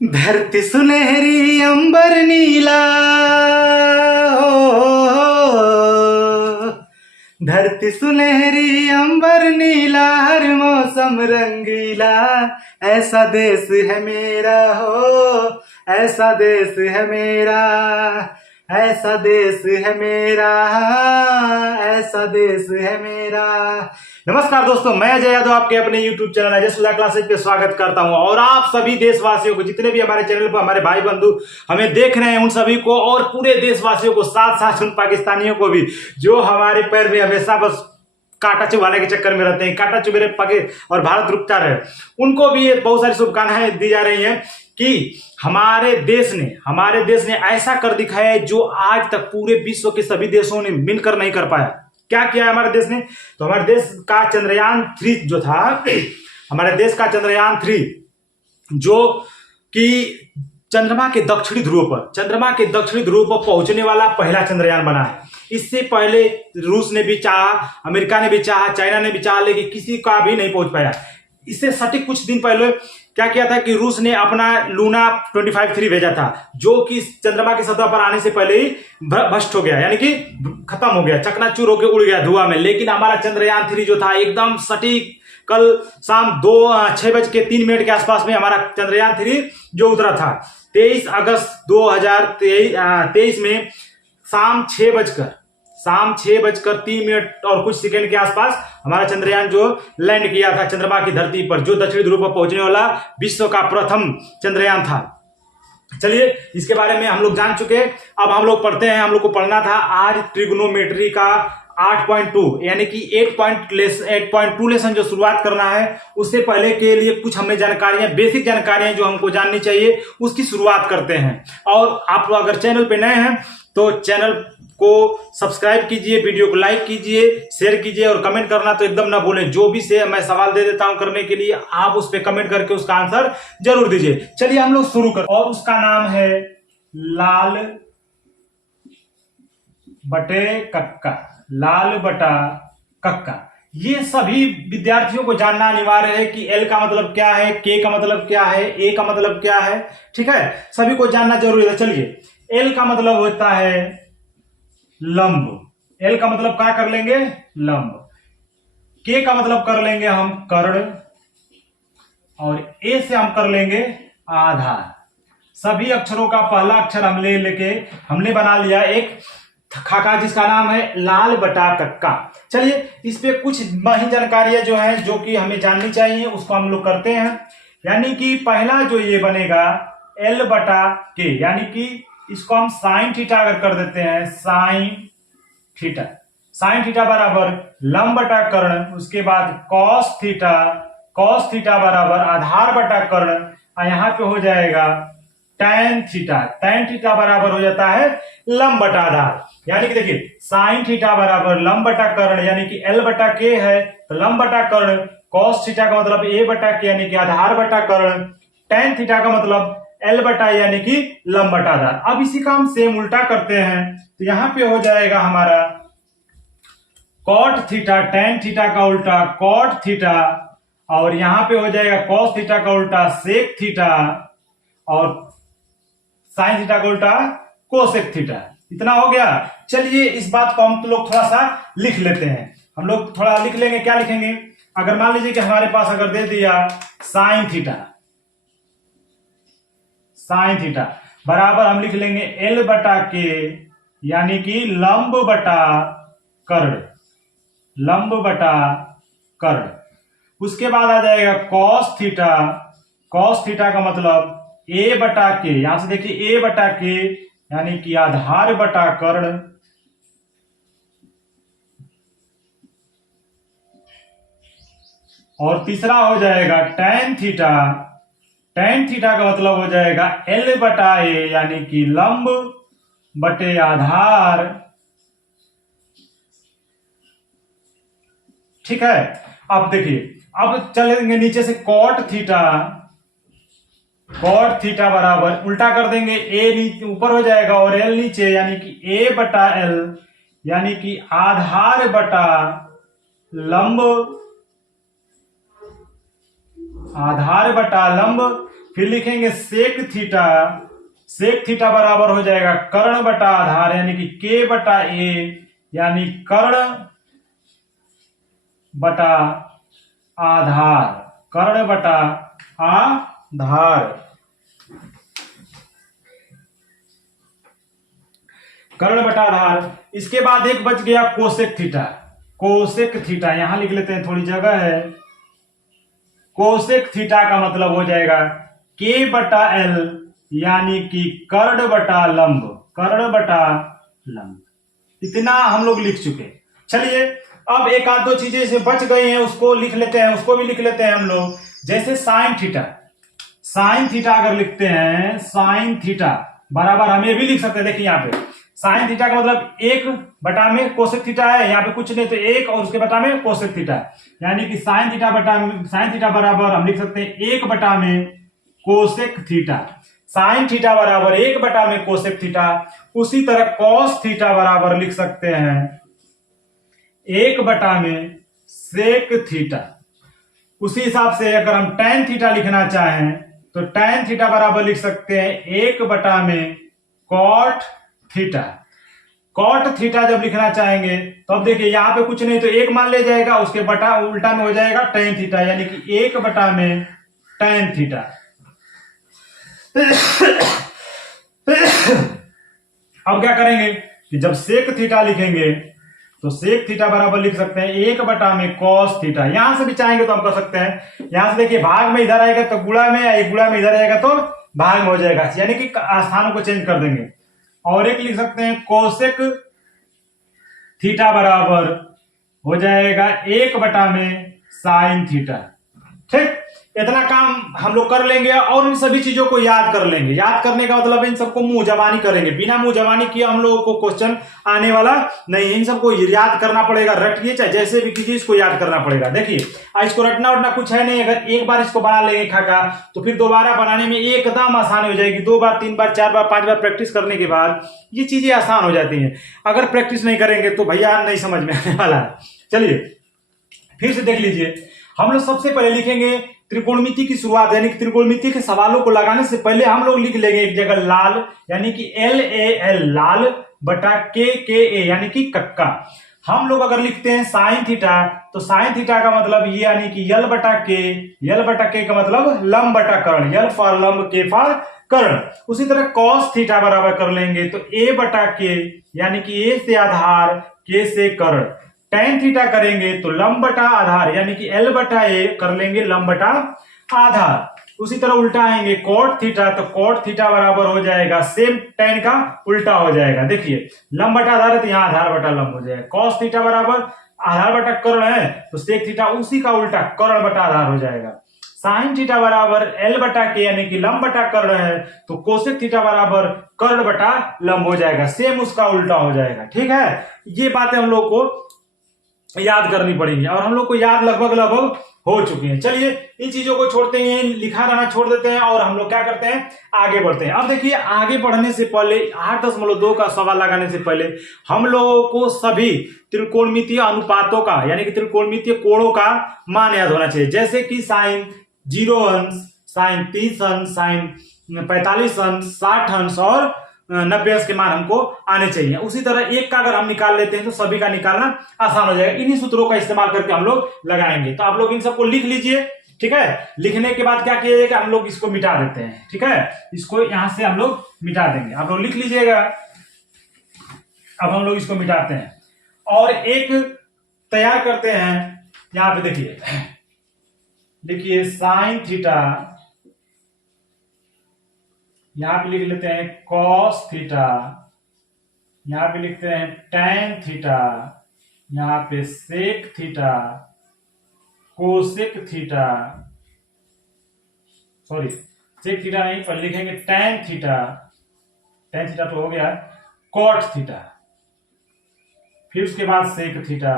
धरती सुनहरी अंबर नीला धरती सुनहरी अंबर नीला हर मौसम रंगीला। ऐसा देश है मेरा हो, ऐसा देश है मेरा, ऐसा देश है मेरा, ऐसा देश है मेरा। नमस्कार दोस्तों, मैं अजय यादव आपके अपने YouTube चैनल अजय सुल्ला क्लासेज पे स्वागत करता हूं और आप सभी देशवासियों को, जितने भी हमारे चैनल पर हमारे भाई बंधु हमें देख रहे हैं, उन सभी को और पूरे देशवासियों को, साथ साथ उन पाकिस्तानियों को भी जो हमारे पैर में हमेशा बस कांटा चुभाने के चक्कर में रहते हैं, कांटा चुभे पके और भारत रुकता रहे, उनको भी बहुत सारी शुभकामनाएं दी जा रही हैं कि हमारे देश ने ऐसा कर दिखाया है जो आज तक पूरे विश्व के सभी देशों ने मिलकर नहीं कर पाया। क्या किया है हमारे देश ने? तो हमारे देश का चंद्रयान 3 जो था, हमारे देश का चंद्रयान 3 जो कि चंद्रमा के दक्षिणी ध्रुव पर पहुंचने वाला पहला चंद्रयान बना है। इससे पहले रूस ने भी चाहा, अमेरिका ने भी चाहा, चाइना ने भी चाहा, लेकिन किसी का भी नहीं पहुंच पाया। इससे सटीक कुछ दिन पहले क्या किया था कि रूस ने अपना लूना 25-3 भेजा था, जो कि चंद्रमा की सतह पर आने से पहले ही भ्रष्ट हो गया, यानी कि खत्म हो गया, चकनाचूर होकर उड़ गया धुआं में। लेकिन हमारा चंद्रयान 3 जो था एकदम सटीक, कल शाम 6:03 के आसपास में हमारा चंद्रयान 3 जो उतरा था 23 अगस्त 2023 में शाम 6:03 और कुछ सेकंड के आसपास हमारा चंद्रयान जो लैंड किया था चंद्रमा की धरती पर, जो दक्षिणी ध्रुव पर पहुंचने वाला विश्व का प्रथम चंद्रयान था। चलिए, इसके बारे में हम लोग जान चुके। अब हम लोग पढ़ते हैं, हम लोग को पढ़ना था आज ट्रिग्नोमेट्री का 8.2 यानी कि 8.2 लेसन जो शुरुआत करना है। उससे पहले के लिए कुछ हमें जानकारियां, बेसिक जानकारियां जो हमको जाननी चाहिए, उसकी शुरुआत करते हैं। और आप अगर चैनल पे नए हैं तो चैनल को सब्सक्राइब कीजिए, वीडियो को लाइक कीजिए, शेयर कीजिए और कमेंट करना तो एकदम ना भूलें। जो भी से मैं सवाल दे देता हूं करने के लिए, आप उस पर कमेंट करके उसका आंसर जरूर दीजिए। चलिए हम लोग शुरू करते हैं, और उसका नाम है लाल बटे कक्का। लाल बटा कक्का, ये सभी विद्यार्थियों को जानना अनिवार्य है कि एल का मतलब क्या है, के का मतलब क्या है, ए का मतलब क्या है। ठीक है, सभी को जानना जरूरी है। चलिए, एल का मतलब होता है लंब। एल का मतलब क्या कर लेंगे? लंब। के का मतलब कर लेंगे हम कर्ण, और ए से हम कर लेंगे आधार। सभी अक्षरों का पहला अक्षर हमने बना लिया एक खाका, जिसका नाम है लाल बटा कक्का। चलिए, इस पे कुछ ही जानकारियां जो है, जो कि हमें जाननी चाहिए, उसको हम लोग करते हैं। यानी कि पहला जो ये बनेगा एल बटा के, यानी कि इसको हम साइन थीटा अगर कर देते हैं, साइन थीटा बराबर लंब बटा कर्ण, उसके बाद कॉस थीटा बराबर आधार बटा कर्ण, और यहां पे हो जाएगा टैन थीटा बराबर हो जाता है लंब बटा आधार। यानी कि देखिए, साइन थीटा बराबर लंब बटा कर्ण, यानी कि एल बटा के है तो लंब बटा कर्ण, कॉस थीटा का मतलब ए बटा के यानी कि आधार बटा कर्ण, टैन थीटा का मतलब एल बटा यानी कि लंब बटा आधार। अब इसी का हम सेम उल्टा करते हैं, तो यहां पे हो जाएगा हमारा कॉट थीटा, टैन थीटा का उल्टा कॉट थीटा, और यहां पे हो जाएगा कॉस थीटा का उल्टा सेक थीटा, और साइन थीटा का उल्टा कोसेक थीटा। इतना हो गया। चलिए, इस बात को हम लोग थोड़ा सा लिख लेते हैं। हम लोग थोड़ा लिख लेंगे। क्या लिखेंगे? अगर मान लीजिए कि हमारे पास अगर दे दिया साइन थीटा बराबर हम लिख लेंगे एल बटा के, यानी कि लंब बटा कर्ण। उसके बाद आ जाएगा कॉस थीटा का मतलब ए बटा के, यहां से देखिए ए बटा के यानी कि आधार बटा कर्ण, और तीसरा हो जाएगा टैन थीटा का मतलब हो जाएगा एल बटा ए, यानी कि लंब बटे आधार। ठीक है, अब देखिए, अब चलेंगे नीचे से कॉट थीटा बराबर उल्टा कर देंगे, ए ऊपर हो जाएगा और एल नीचे, यानी कि ए बटा एल, यानी कि आधार बटा लंब आधार बटा लंब, फिर लिखेंगे सेक थीटा। सेक थीटा बराबर हो जाएगा कर्ण बटा आधार यानी कि के बटा ए, यानी कर्ण बटा आधार, कर्ण बटा आधार, कर्ण बटा आधार। इसके बाद एक बच गया कोसेक थीटा। कोसेक थीटा यहां लिख लेते हैं, थोड़ी जगह है। कोसेक थीटा का मतलब हो जाएगा के बटा एल, यानी कि कर्ण बटा लंब, कर्ण बटा लंब। इतना हम लोग लिख चुके। चलिए अब एक आध दो चीजें से बच गई हैं, उसको लिख लेते हैं, उसको भी लिख लेते हैं हम लोग। जैसे साइन थीटा, साइन थीटा अगर लिखते हैं, साइन थीटा बराबर हम ये भी लिख सकते हैं। देखिए यहाँ पे साइन थीटा का मतलब एक बटा में कोसेक थीटा है, यहाँ पे कुछ नहीं तो एक और उसके बटा में कोसेक थीटा, यानी कि साइन थीटा बटा साइन थीटा बराबर हम लिख सकते हैं एक बटा में कोसेक थीटा। साइन थीटा बराबर एक बटा में कोसेक थीटा। उसी तरह कॉस थीटा बराबर लिख सकते हैं एक बटा में सेक थीटा। उसी हिसाब से अगर हम tan थीटा लिखना चाहें तो tan थीटा बराबर लिख सकते हैं एक बटा में कॉट थीटा। कॉट थीटा जब लिखना चाहेंगे तो अब देखिए यहां पे कुछ नहीं तो एक मान ले जाएगा, उसके बटा उल्टा में हो जाएगा tan थीटा, यानी कि एक बटा में tan थीटा। अब क्या करेंगे कि जब सेक थीटा लिखेंगे तो सेक थीटा बराबर लिख सकते हैं एक बटा में कॉस थीटा। यहां से भी चाहेंगे तो हम कर सकते हैं, यहां से देखिए भाग में इधर आएगा तो गुणा में, या एक गुणा में इधर आएगा तो भाग में हो जाएगा, यानी कि स्थानों को चेंज कर देंगे। और एक लिख सकते हैं कोसेक थीटा बराबर हो जाएगा एक बटा में साइन थीटा। ठीक, इतना काम हम लोग कर लेंगे और इन सभी चीजों को याद कर लेंगे। याद करने का मतलब इन सबको मुंह जबानी करेंगे, बिना मुंह जबानी किए हम लोगों को क्वेश्चन आने वाला नहीं है। इन सबको याद करना पड़ेगा, रटिए चाहे जैसे भी कीजिए, इसको याद करना पड़ेगा। देखिए इसको रटना उठना कुछ है नहीं, अगर एक बार इसको बना लेंगे खाका तो फिर दोबारा बनाने में एकदम आसानी हो जाएगी। दो बार तीन बार चार बार पांच बार प्रैक्टिस करने के बाद ये चीजें आसान हो जाती हैं। अगर प्रैक्टिस नहीं करेंगे तो भैया नहीं समझ में आने वाला है। चलिए फिर से देख लीजिए, हम लोग सबसे पहले लिखेंगे त्रिकोणमिति की शुरुआत, यानी कि त्रिकोणमिति के सवालों को लगाने से पहले हम लोग लिख लेंगे एक जगह लाल, यानी कि LAL, लाल बटा KA यानी कि कक्का। हम लोग अगर लिखते हैं साइन थीटा तो साइन थीटा का मतलब ये यानी कि यल बटा के का मतलब लंब बटा कर्ण, यल फॉर लंब, के फॉर कर्ण। उसी तरह कॉस थीटा बराबर कर लेंगे तो A बटा के, यानी कि A से आधार, K से कर्ण। tan थीटा करेंगे तो लंब बटा आधार, यानी कि L बटा A कर लेंगे लंब बटा आधार। उसी तरह उल्टा आएंगे कॉट थीटा तो कॉट थीटा बराबर हो जाएगा सेम tan का उल्टा हो जाएगा। देखिए लंब बटा आधार है तो यहाँ आधार बटा लंब हो जाएगा। cos थीटा बराबर आधार बटा कर्ण है तो sec थीटा उसी का उल्टा कर्ण बटा आधार हो जाएगा। साइन थीटा बराबर L बटा के, यानी कि लंब बटा कर्ण है तो कोसेक थीटा बराबर कर्ण बटा लंब हो जाएगा, सेम उसका उल्टा हो जाएगा। ठीक है, ये बातें हम लोग को याद करनी पड़ेगी और हम लोग को याद लगभग हो चुकी हैं। चलिए इन चीजों को छोड़ते हैं, लिखा रहना छोड़ देते हैं और हम लोग क्या करते हैं आगे बढ़ते हैं। अब देखिए आगे बढ़ने से पहले 8.2 का सवाल लगाने से पहले हम लोगों को सभी त्रिकोणमितीय अनुपातों का, यानी कि त्रिकोणमितीय कोणों का मान याद होना चाहिए। जैसे कि साइन 0 अंश, साइन 30 अंश, साइन 45 अंश, 60 अंश और 90 अंश के मान हमको आने चाहिए। उसी तरह एक का अगर हम निकाल लेते हैं तो सभी का निकालना आसान हो जाएगा। इन्हीं सूत्रों का इस्तेमाल करके हम लोग लगाएंगे। तो आप लोग इन सबको लिख लीजिए। ठीक है, लिखने के बाद क्या किएगा, हम लोग इसको मिटा देते हैं। ठीक है, इसको यहां से हम लोग मिटा देंगे, आप लोग लिख लीजिएगा। अब हम लोग इसको मिटाते हैं और एक तैयार करते हैं। यहां पे देखिए साइन थीटा, यहां पे लिख लेते हैं कॉस थीटा, यहां पे लिखते हैं tan थीटा, यहां पे sec theta, cosec theta, sorry sec theta नहीं पर लिखेंगे tan थीटा, tan थीटा तो हो गया, कॉट थीटा, फिर उसके बाद सेक थीटा,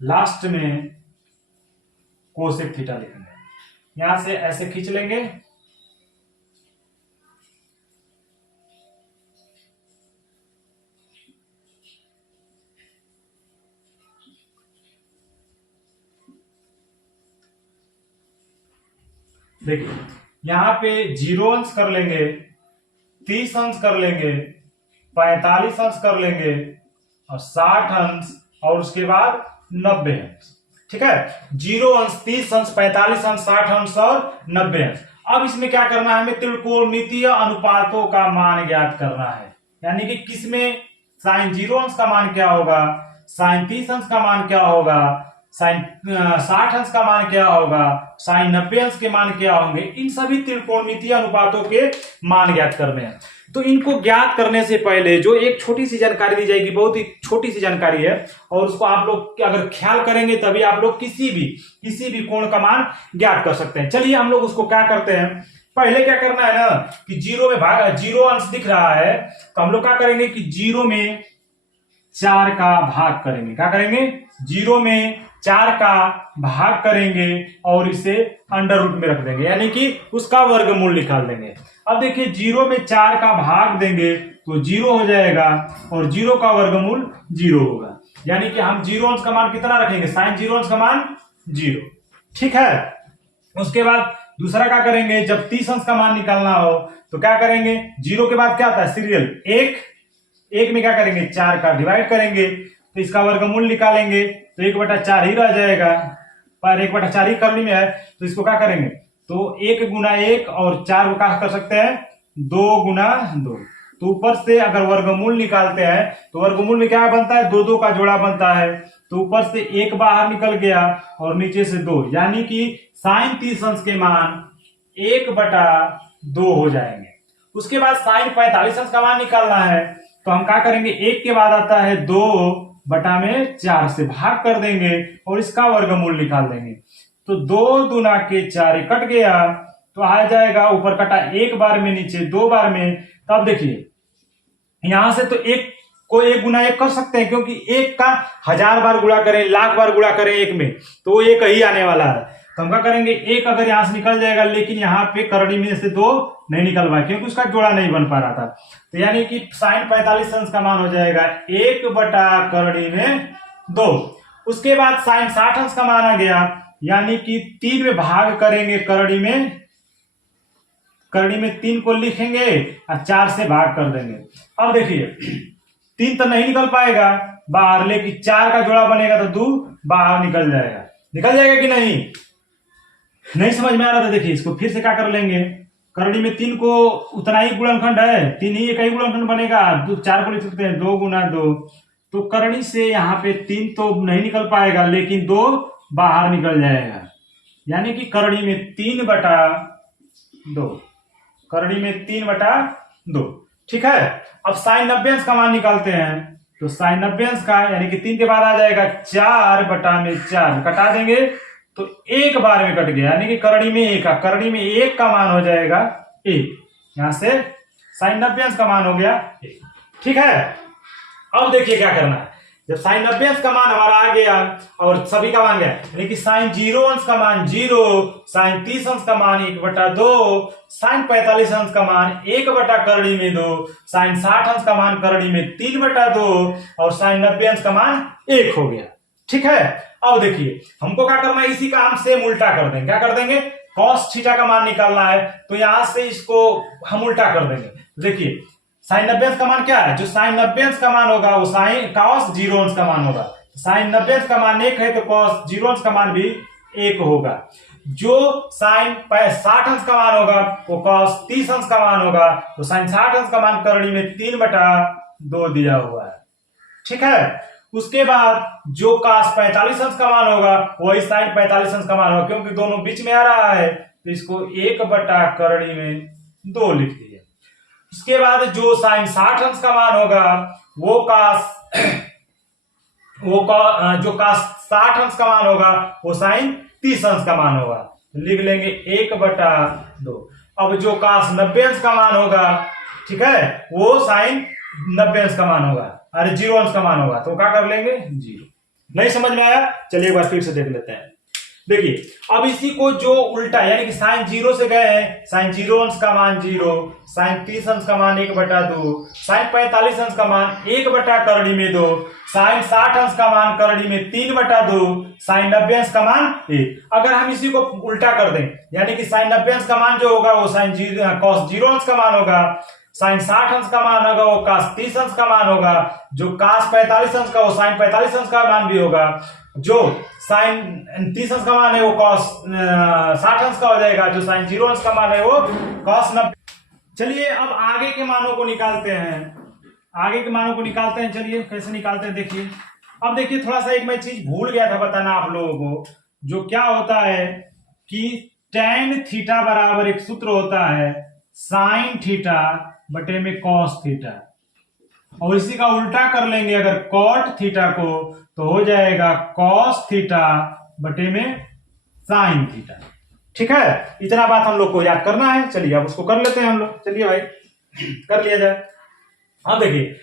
लास्ट में कोसेक थीटा लिखेंगे। यहां से ऐसे खींच लेंगे, देखिए यहाँ पे 0 अंश कर लेंगे, 30 अंश कर लेंगे, 45 अंश कर लेंगे और 60 अंश और उसके बाद 90 अंश। ठीक है, 0 अंश, 30 अंश, 45 अंश, 60 अंश और 90 अंश। अब इसमें क्या करना है, हमें त्रिकोणमितीय अनुपातों का मान ज्ञात करना है। यानी कि किसमें साइन 0 अंश का मान क्या होगा, साइन 30 अंश का मान क्या होगा, साइन 60 अंश का मान क्या होगा, साइन 90 अंश के मान क्या होंगे। इन सभी त्रिकोणमितीय अनुपातों के मान ज्ञात करने हैं। तो इनको ज्ञात करने से पहले जो एक छोटी सी जानकारी दी जाएगी, बहुत ही छोटी सी जानकारी है, और उसको आप लोग अगर ख्याल करेंगे तभी आप लोग किसी भी कोण का मान ज्ञात कर सकते हैं। चलिए हम लोग उसको क्या करते हैं, पहले क्या करना है ना कि 0 अंश दिख रहा है तो हम लोग क्या करेंगे कि 0 में 4 का भाग करेंगे। क्या करेंगे, 0 में 4 का भाग करेंगे और इसे अंडर रूट में रख देंगे, यानी कि उसका वर्गमूल निकाल देंगे। अब देखिए 0 में 4 का भाग देंगे तो 0 हो जाएगा और 0 का वर्गमूल 0 होगा। यानी कि हम 0 अंश का मान कितना रखेंगे, साइन 0 अंश का मान 0। ठीक है, उसके बाद दूसरा क्या करेंगे, जब 30 अंश का मान निकालना हो तो क्या करेंगे, 0 के बाद क्या आता है सीरियल 1 में क्या करेंगे 4 का डिवाइड करेंगे तो इसका वर्गमूल निकालेंगे तो 1/4 ही रह जाएगा, पर 1/4 ही करनी में है तो इसको क्या करेंगे, तो 1 गुना 1 और 4 को क्या कर सकते हैं 2 गुना 2। तो ऊपर से अगर वर्गमूल निकालते हैं तो वर्गमूल में क्या बनता है, 2 2 का जोड़ा बनता है, तो ऊपर से 1 बाहर निकल गया और नीचे से 2, यानी कि साइन 30 अंश के मान 1/2 हो जाएंगे। उसके बाद साइन 45 अंश का मान निकालना है तो हम क्या करेंगे, 1 के बाद आता है 2/4 से भाग कर देंगे और इसका वर्गमूल निकाल देंगे। तो 2 दूना के 4 कट गया तो आ जाएगा, ऊपर कटा 1 बार में, नीचे 2 बार में। तब देखिए यहां से तो 1 को 1 गुना 1 कर सकते हैं, क्योंकि 1 का 1000 बार गुणा करें, लाख बार गुणा करें 1 में तो 1 ही आने वाला है। तो हम क्या करेंगे, 1 अगर यहां से निकल जाएगा, लेकिन यहाँ पे करड़ी में से 2 नहीं निकल पाए क्योंकि उसका जोड़ा नहीं बन पा रहा था। तो यानी कि साइन 45 अंश का मान हो जाएगा 1/करड़ी में 2। उसके बाद साइन 60 अंश का मान आ गया, यानी कि 3 में भाग करेंगे करड़ी में 3 को लिखेंगे और 4 से भाग कर देंगे। अब देखिए 3 तो नहीं निकल पाएगा बाहर, लेकिन 4 का जोड़ा बनेगा तो 2 बाहर निकल जाएगा कि नहीं समझ में आ रहा था। देखिए इसको फिर से क्या कर लेंगे, करड़ी में 3 को उतना ही गुणनखंड है, 3 ही एक ही गुणनखंड बनेगा, 4 को लिख सकते हैं 2 गुना 2। तो करड़ी से यहाँ पे 3 तो नहीं निकल पाएगा, लेकिन 2 बाहर निकल जाएगा, यानी कि करड़ी में 3/2, करड़ी में 3/2। ठीक है, अब साइन 90 अंश का मान निकालते हैं तो साइन 90 अंश का यानी कि 3 के बाद आ जाएगा 4/4, कटा देंगे तो 1 बार में कट गया, यानी कि करड़ी में 1 का मान हो जाएगा 1। यहां से साइन 90 अंश का मान हो गया 1। ठीक है, अब देखिए क्या करना है, जब साइन 90 अंश का मान हमारा आ गया और सभी का मान गया, यानी कि साइन 0 अंश का मान 0, साइन 30 अंश का मान 1/2, साइन 45 अंश का मान 1/करड़ी में 2, साइन 60 अंश का मान करड़ी में 3/2 और साइन 90 अंश का मान 1 हो गया। ठीक है, अब देखिए हमको क्या करना है, इसी का हम सेम उल्टा कर देंगे। क्या कर देंगे, कॉस थीटा का मान निकालना है तो यहां से इसको हम उल्टा कर देंगे। देखिए साइन 90 अंश का मान क्या है, जो साइन 90 अंश का मान होगा वो साइन कॉस 0 अंश का मान होगा। साइन 90 अंश का मान 1 है तो कॉस 0 अंश का मान भी 1 होगा। जो साइन 60 अंश का मान होगा वो कॉस 30 अंश का मान होगा, तो साइन 60 अंश का मान करड़ी में 3/2 दिया हुआ है। ठीक है, उसके बाद जो cos 45 अंश का मान होगा वही साइन 45 अंश का मान होगा, क्योंकि दोनों बीच में आ रहा है तो इसको 1/करड़ी में 2 लिख दिया। उसके बाद जो साइन 60 अंश का मान होगा वो जो cos 60 अंश का मान होगा वो साइन 30 अंश का मान होगा, लिख लेंगे 1/2। अब जो cos 90 अंश का मान होगा, ठीक है, वो साइन 90 अंश का मान होगा, अरे 0 अंश का मान होगा, तो क्या कर लेंगे 0। नहीं समझ में आया, चलिए एक बार फिर से देख लेते हैं। देखिए अब इसी को जो उल्टा यानी कि साइन 0 से गए हैं, साइन 0 अंश का मान 0, साइन 30 अंश का मान 1/2, साइन 45 अंश का मान 1 करड़ी में 2, साइन 60 अंश का मान करड़ी में 3/2, साइन 90 अंश का मान 1। अगर हम इसी को उल्टा कर दें यानी कि साइन 90 अंश का मान जो होगा वो साइन कॉस 0 अंश का मान होगा, साइन 60 अंश का मान होगा वो कास 30 अंश का मान होगा, जो कास 45 अंश का वो साइन 45 अंश का मान भी होगा, जो साइन 30 अंश का मान है वो कॉस 60 अंश का हो जाएगा, जो साइन 0 अंश का मान है वो कॉस 90। चलिए अब आगे के मानों को निकालते हैं, आगे के मानों को निकालते हैं। चलिए कैसे निकालते हैं देखिए। अब देखिए थोड़ा सा एक मैं चीज भूल गया था बताना आप लोगों को, जो क्या होता है कि tan थीटा बराबर एक सूत्र होता है साइन थीटा बटे में कॉस थीटा, और इसी का उल्टा कर लेंगे अगर कॉट थीटा को तो हो जाएगा कॉस थीटा बटे में साइन थीटा। ठीक है, इतना बात हम लोग को याद करना है। चलिए अब उसको कर लेते हैं हम लोग। चलिए भाई कर लिया जाए। अब देखिए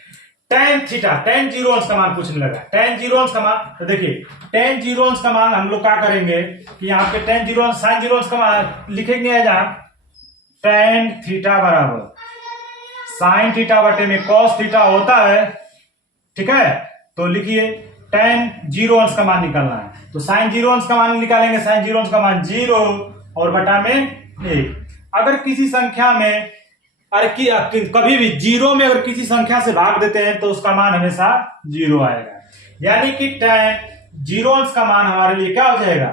tan थीटा, tan 0 अंश का मान पूछने लगा, tan 0 अंश का मान, तो देखिए tan 0 अंश का मान हम लोग क्या करेंगे कि यहाँ पे tan 0 अंश साइन 0 अंश का मान लिखेंगे जहां tan थीटा बराबर साइन थीटा बटे में कॉस थीटा होता है। ठीक है, तो लिखिए tan 0 अंश का मान निकालना है, तो साइन 0 अंश का मान निकालेंगे, साइन 0 अंश का मान 0 और बटा में 1। अगर किसी संख्या में कभी भी 0 में अगर किसी संख्या से भाग देते हैं तो उसका मान हमेशा 0 आएगा, यानी कि tan 0 अंश का मान हमारे लिए क्या हो जाएगा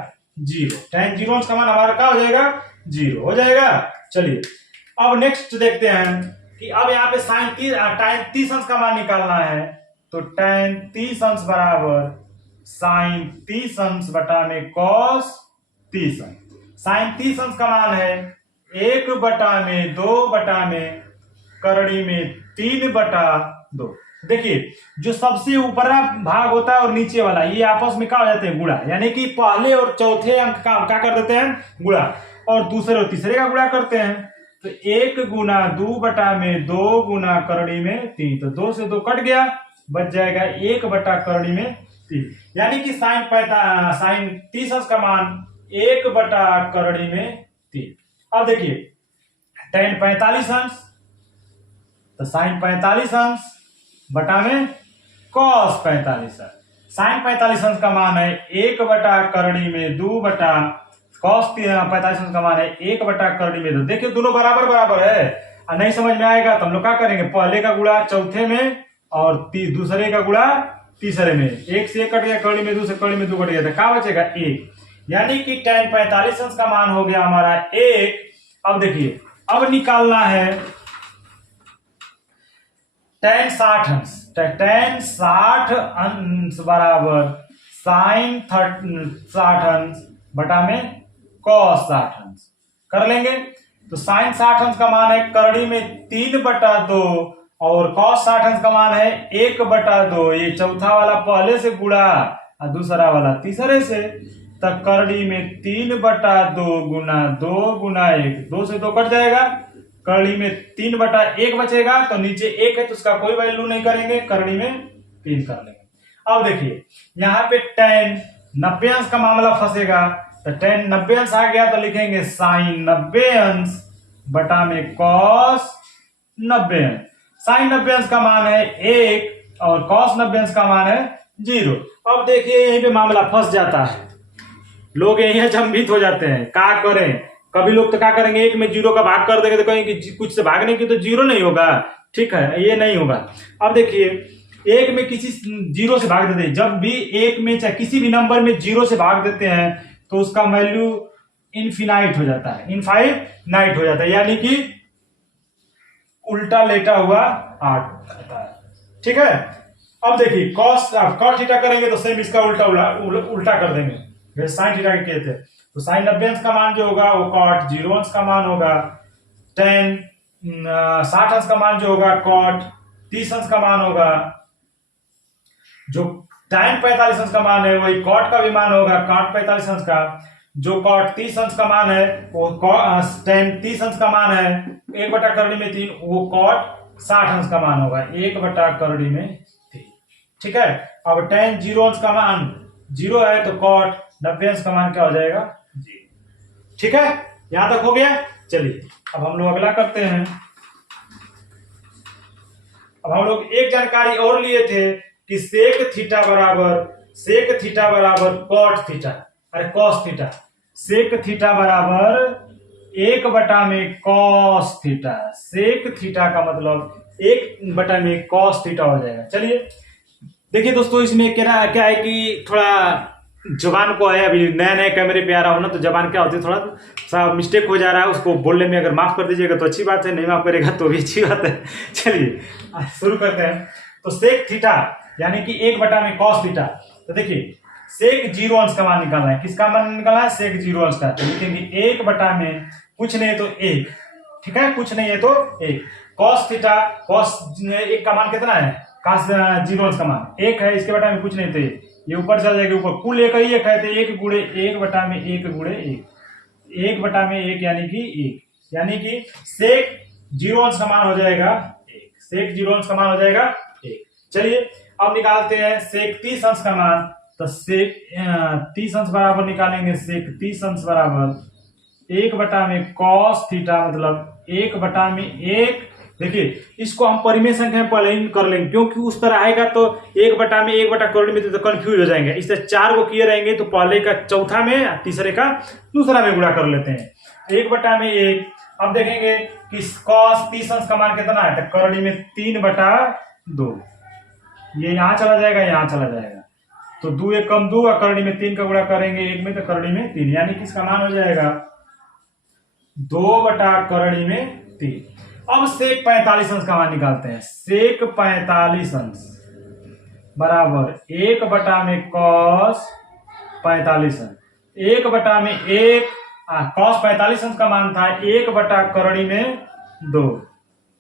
0। tan 0 अंश का मान हमारा क्या हो जाएगा 0 हो जाएगा। चलिए अब नेक्स्ट देखते हैं कि अब यहाँ पे साइन 30 अंश का मान निकालना है, तो tan 30 अंश बराबर साइन 30 अंश बटा में कॉस 30 अंश। साइन 30 अंश का मान है 1/2 करड़ी में 3/2। देखिए जो सबसे ऊपरा भाग होता है और नीचे वाला ये आपस में क्या हो जाते हैं गुणा, यानी कि पहले और चौथे अंक का क्या कर देते हैं गुणा, और दूसरे और तीसरे का गुणा करते हैं। तो 1 गुना 2/2 गुना करड़ी में 3, तो 2 से 2 कट गया, बच जाएगा 1 करड़ी में 3, यानी कि साइन 30 अंश का मान 1 करड़ी में 3। अब देखिए tan 45 अंश, तो साइन 45 अंश बटा में कॉस 45 अंश। साइन 45 अंश का मान है 1 करड़ी में 2 कॉस 45 अंश का मान है 1 करड़ी में 2। देखिए दोनों बराबर बराबर है, और नहीं समझ में आएगा तो हम लोग क्या करेंगे, पहले का गुणा चौथे में और दूसरे का गुणा तीसरे में। 1 से 1 कट गया, करड़ी में 2 से करड़ी में 2 कट गया, तो क्या बचेगा 1, यानी कि tan 45 अंश का मान हो गया हमारा 1। अब देखिए अब निकालना है tan 60 अंश, tan 60 अंश बराबर साइन 60 अंश बटा में कॉस 60 अंश। कर लेंगे तो साइन 60 अंश का मान है करड़ी में 3/2 और कॉस 60 अंश का मान है 1/2। ये चौथा वाला पहले से गुणा और दूसरा वाला तीसरे से, तक करड़ी में 3/2 गुना 2 गुना 1, 2 से 2 कट जाएगा, करड़ी में 3/1 बचेगा, तो नीचे 1 है तो उसका कोई वैल्यू नहीं करेंगे, करड़ी में 3 कर लेंगे। अब देखिए यहाँ पे tan 90 अंश का मामला फंसेगा, तो tan 90 अंश आ गया तो लिखेंगे साइन 90 अंश बटा में कॉस 90 अंश। साइन 90 अंश का मान है 1 और कॉस 90 अंश का मान है 0। अब देखिए यहीं पे मामला फंस जाता है, लोग यही अचंभित हो जाते हैं, क्या करें। कभी लोग तो क्या करेंगे 1 में 0 का भाग कर देंगे तो कहेंगे कि कुछ से भागने की तो 0 नहीं होगा। ठीक है, ये नहीं होगा। अब देखिए 1 में किसी 0 से भाग देते हैं, जब भी 1 में चाहे किसी भी नंबर में 0 से भाग देते हैं तो उसका वैल्यू इनफिनाइट हो जाता है, इनफाइनाइट हो जाता है, यानी कि उल्टा लेटा हुआ आता है। ठीक है, अब देखिए कॉस थीटा करेंगे तो सेम इसका उल्टा कर देंगे, जैसे साइन थीटा के थे, तो साइन 90 अंश का मान जो होगा वो कॉट 0 अंश का मान होगा, tan 60 अंश का मान जो होगा कॉट 30 अंश का मान होगा, जो tan 45 अंश का मान है वही कॉट का भी मान होगा, कॉट 45 अंश का, जो कॉट 30 अंश का मान है वो tan 30 अंश का मान है 1/करड़ी में 3, वो कॉट 60 अंश का मान होगा 1/करड़ी में 3। ठीक है, अब tan 0 अंश का मान 0 है तो कॉट 90 अंश का मान क्या हो जाएगा 0। ठीक है, यहां तक हो गया। चलिए अब हम लोग अगला करते हैं। अब हम लोग एक जानकारी और लिए थे कि सेक थीटा बराबर कॉट थीटा, अरे कॉस थीटा। सेक थीटा बराबर 1/में कॉस थीटा। सेक थीटा का मतलब 1/में कॉस थीटा हो जाएगा। चलिए देखिए दोस्तों, इसमें क्या है कि थोड़ा जबान को है, अभी नया नया कैमरे पे आ रहा हो ना, तो जबान क्या होती है, थोड़ा सा मिस्टेक हो जा रहा है। उसको बोलने में अगर माफ कर दीजिएगा तो अच्छी बात है, नहीं माफ करेगा तो भी अच्छी बात है। चलिए शुरू करते हैं। तो सेक थीटा यानी कि 1/में कॉस थीटा। तो देखिए सेक 0 अंश का मान निकालना है। किसका मान निकालना है? सेक 0 अंश का। तो लिखेंगे 1/में कुछ नहीं तो 1। ठीक है, कुछ नहीं है तो 1। कॉस थीटा, कॉस 1 का मान कितना है? कॉस 0 अंश का मान 1 है, इसके बटा में कुछ नहीं थे, ये ऊपर चल जाएगा ऊपर। कुल 1 ही 1 है तो 1 गुणे 1/में 1 गुणे 1, 1/में 1 यानी कि 1, यानी कि सेक 0 अंश का मान हो जाएगा 1। सेक 0 अंश का मान हो जाएगा 1। चलिए अब निकालते हैं सेक 30 अंश का मान। तो सेक 30 अंश बराबर निकालेंगे, सेक 30 अंश बराबर 1/में कॉस थीटा, मतलब 1/में 1। देखिए इसको हम परिमेय संख्या पहले ही कर लेंगे, क्योंकि उस तरह आएगा तो 1/में 1/करोड़ में तो कंफ्यूज हो जाएंगे। इससे 4 को किए रहेंगे तो पहले का चौथा में, तीसरे का दूसरा में गुणा कर लेते हैं। 1/में 1। अब देखेंगे कि कॉस 30 अंश का मान कितना है? तो करड़ी में 3/2, ये यहाँ चला जाएगा, यहाँ चला जाएगा, तो 2 1 कम 2, और करड़ी में 3 का गुणा करेंगे 1 में तो करड़ी में 3, यानी कि इसका मान हो जाएगा 2/करड़ी में 3। अब सेक 45 अंश का मान निकालते हैं। सेक 45 अंश बराबर 1/में कॉस 45 अंश, 1/में 1। कॉस 45 अंश का मान था 1/करड़ी में 2।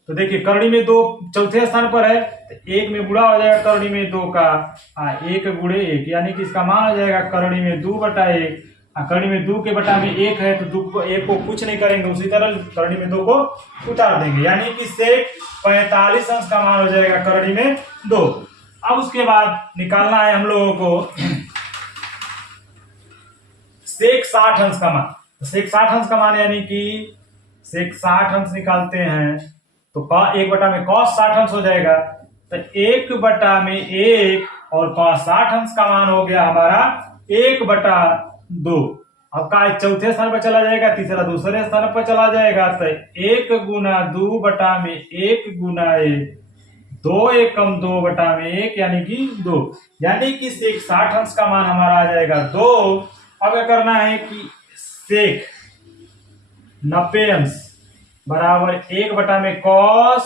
तो देखिए करड़ी में 2 चौथे स्थान पर है, तो 1 में गुणा हो जाएगा करड़ी में 2 का, 1 गुणे 1, यानी कि इसका मान हो जाएगा करड़ी में 2/1। करड़ी में 2 के बटा में 1 है तो 2 को 1 को कुछ नहीं करेंगे, उसी तरह करड़ी में 2 को उतार देंगे, यानी कि सेक 45 अंश का मान हो जाएगा करड़ी में 2। अब उसके बाद निकालना है हम लोगों को सेक 60 अंश का मान। तो सेक 60 अंश का मान यानी कि सेक 60 अंश निकालते हैं तो 1/में cos 60 अंश हो जाएगा, तो 1/में 1 और cos 60 अंश का मान हो गया हमारा 1/2। अब का चौथे स्थान पर चला जाएगा, तीसरा दूसरे स्थान पर चला जाएगा, तो 1 गुना 2/में 1 गुना 1, 2 1 कम 2/में 1 यानी कि 2, यानी कि सेक 60 अंश का मान हमारा आ जाएगा 2। अब क्या करना है कि सेक 90 अंश बराबर 1/में cos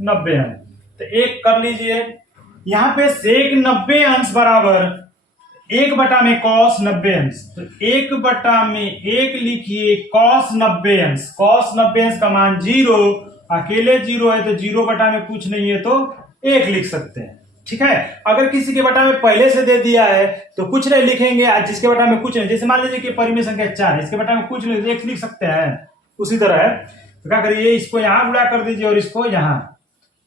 90 अंश, तो 1 कर लीजिए। यहां पे सेक 90 अंश बराबर 1/में cos 90 अंश, तो 1/में 1 लिखिए cos 90 अंश। cos 90 अंश का मान 0, अकेले 0 है तो 0/में कुछ नहीं है तो 1 लिख सकते हैं। ठीक है, अगर किसी के बटा में पहले से दे दिया है तो कुछ नहीं लिखेंगे, जिसके बटा में कुछ नहीं, जैसे मान लीजिए कि परिमेय संख्या 4 है, इसके बटा में कुछ नहीं तो 1 लिख सकते हैं। उसी तरह है तो क्या करिए, इसको यहां गुणा कर दीजिए और इसको यहां,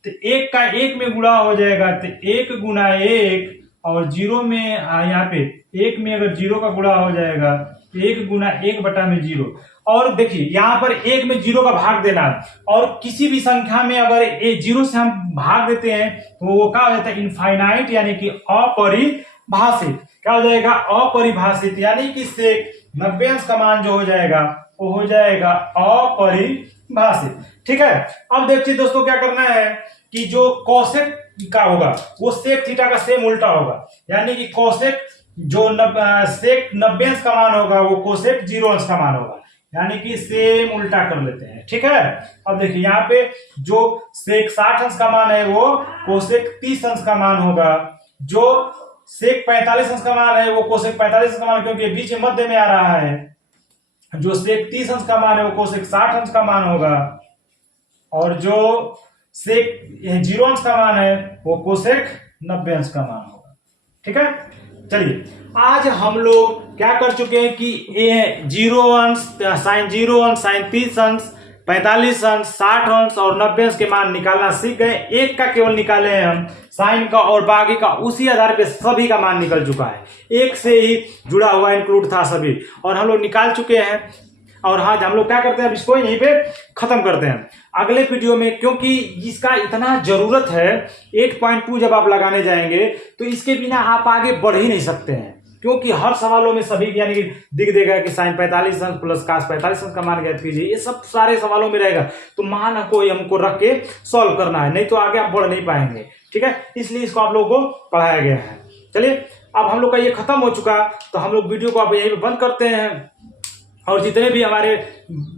तो 1 का 1 में गुणा हो जाएगा, तो 1 गुना 1, और 0 में यहाँ पे 1 में अगर 0 का गुणा हो जाएगा 1 गुना 1/में 0। और देखिए यहाँ पर 1 में 0 का भाग देना, और किसी भी संख्या में अगर 0 से हम भाग देते हैं तो वो क्या हो जाता है? इनफाइनाइट, यानी कि अपरिभाषित। क्या हो जाएगा? अपरिभाषित, यानी कि सेक 90 अंश का मान जो हो जाएगा वो हो जाएगा अपरिभाषित। ठीक है, अब देखिए दोस्तों क्या करना है कि जो कोसेक का होगा वो सेक थीटा का सेम उल्टा होगा, यानी कि कोसेक जो सेक 90 अंश का मान होगा वो कोसेक 0 अंश का मान होगा, यानी कि सेम उल्टा कर लेते हैं। ठीक है, अब देखिए यहाँ पे जो सेक 60 अंश का मान है वो कोसेक 30 अंश का मान होगा, जो सेक 45 अंश का मान है वो कोसेक 45 अंश का मान, क्योंकि बीच में मध्य में आ रहा है। जो सेक 30 अंश का मान है वो कोसेक 60 अंश का मान होगा, और जो सेक 0 अंश का मान है वो कोसेक 90 अंश का मान होगा। ठीक है, चलिए आज हम लोग क्या कर चुके हैं कि 0 अंश साइन 0 अंश साइन 30 अंश 45 अंश, 60 अंश और 90 अंश के मान निकालना सीख गए। एक का केवल निकाले हैं हम, साइन का, और बाकी का उसी आधार पे सभी का मान निकल चुका है। एक से ही जुड़ा हुआ इंक्लूड था सभी, और हम लोग निकाल चुके हैं। और हाँ, हम लोग क्या करते हैं, अब इसको यहीं पे खत्म करते हैं। अगले वीडियो में, क्योंकि इसका इतना जरूरत है, 8.2 जब आप लगाने जाएंगे तो इसके बिना आप आगे बढ़ ही नहीं सकते हैं, क्योंकि हर सवालों में सभी यानी कि दिख देगा कि साइन 45 अंश प्लस कास 45 अंश का मान ज्ञात कीजिए, ये सब सारे सवालों में रहेगा। तो मान को हमको रख के सॉल्व करना है, नहीं तो आगे आप बढ़ नहीं पाएंगे। ठीक है, इसलिए इसको आप लोगों को पढ़ाया गया है। चलिए, अब हम लोग का ये खत्म हो चुका, तो हम लोग वीडियो को अब यहीं पे बंद करते हैं। और जितने भी हमारे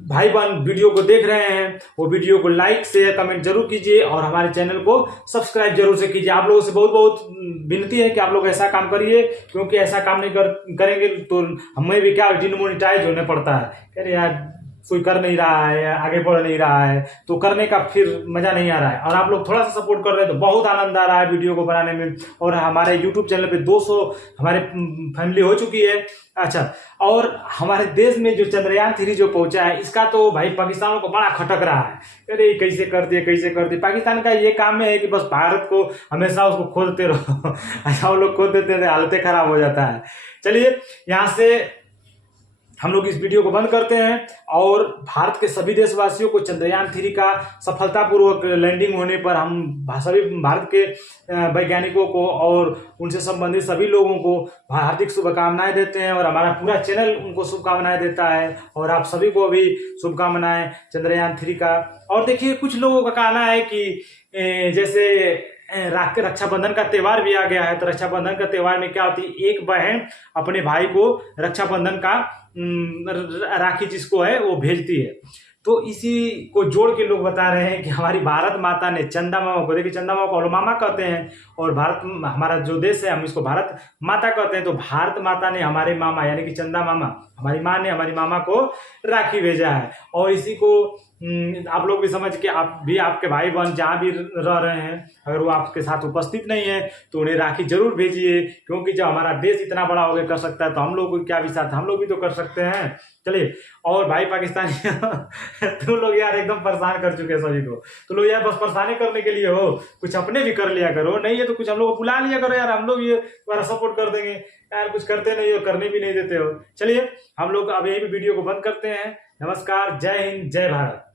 भाई बहन वीडियो को देख रहे हैं, वो वीडियो को लाइक शेयर कमेंट जरूर कीजिए, और हमारे चैनल को सब्सक्राइब जरूर से कीजिए। आप लोगों से बहुत बहुत विनती है कि आप लोग ऐसा काम करिए, क्योंकि ऐसा काम नहीं करेंगे तो हमें भी क्या डिमोनेटाइज होने पड़ता है। कह रहे यार कोई कर नहीं रहा है, आगे बढ़ नहीं रहा है, तो करने का फिर मजा नहीं आ रहा है। और आप लोग थोड़ा सा सपोर्ट कर रहे हैं तो बहुत आनंद आ रहा है वीडियो को बनाने में। और हमारे यूट्यूब चैनल पे 200 हमारे फैमिली हो चुकी है। अच्छा, और हमारे देश में जो चंद्रयान 3 जो पहुंचा है, इसका तो भाई पाकिस्तान को बड़ा खटक रहा है। अरे कैसे कर दिए, कैसे कर दिए। पाकिस्तान का ये काम है कि बस भारत को हमेशा उसको खोदते रहो। ऐसा वो लोग खोद देते हैं, हालतें खराब हो जाता है। चलिए, यहाँ से हम लोग इस वीडियो को बंद करते हैं, और भारत के सभी देशवासियों को चंद्रयान 3 का सफलतापूर्वक लैंडिंग होने पर हम सभी भारत के वैज्ञानिकों को और उनसे संबंधित सभी लोगों को हार्दिक शुभकामनाएं देते हैं, और हमारा पूरा चैनल उनको शुभकामनाएं देता है। और आप सभी को भी शुभकामनाएं चंद्रयान 3 का। और देखिए, कुछ लोगों का कहना है कि जैसे रक्षाबंधन का त्योहार भी आ गया है, तो रक्षाबंधन का त्योहार में क्या होती है, एक बहन अपने भाई को रक्षाबंधन का राखी जिसको है वो भेजती है। तो इसी को जोड़ के लोग बता रहे हैं कि हमारी भारत माता ने चंदा मामा को, देखिए चंदा मामा को हम मामा कहते हैं, और भारत हमारा जो देश है हम इसको भारत माता कहते हैं। तो भारत माता ने हमारे मामा यानी कि चंदा मामा, हमारी माँ ने हमारी मामा को राखी भेजा है। और इसी को आप लोग भी समझ के, आप भी आपके भाई बहन जहाँ भी रह रहे हैं, अगर वो आपके साथ उपस्थित नहीं है तो उन्हें राखी जरूर भेजिए, क्योंकि जब हमारा देश इतना बड़ा हो गया कर सकता है, तो हम लोग क्या भी साथ हम लोग भी तो कर सकते हैं। चलिए, और भाई पाकिस्तानी तुम लोग यार एकदम परेशान कर चुके हैं सभी को। तो लोग यार बस परेशानी करने के लिए हो, कुछ अपने भी कर लिया करो, नहीं है तो कुछ हम लोग को बुला लिया करो यार, हम लोग ये तुम्हारा सपोर्ट कर देंगे यार। कुछ करते नहीं हो, करने भी नहीं देते हो। चलिए, हम लोग अब यही वीडियो को बंद करते हैं। नमस्कार, जय हिंद, जय भारत।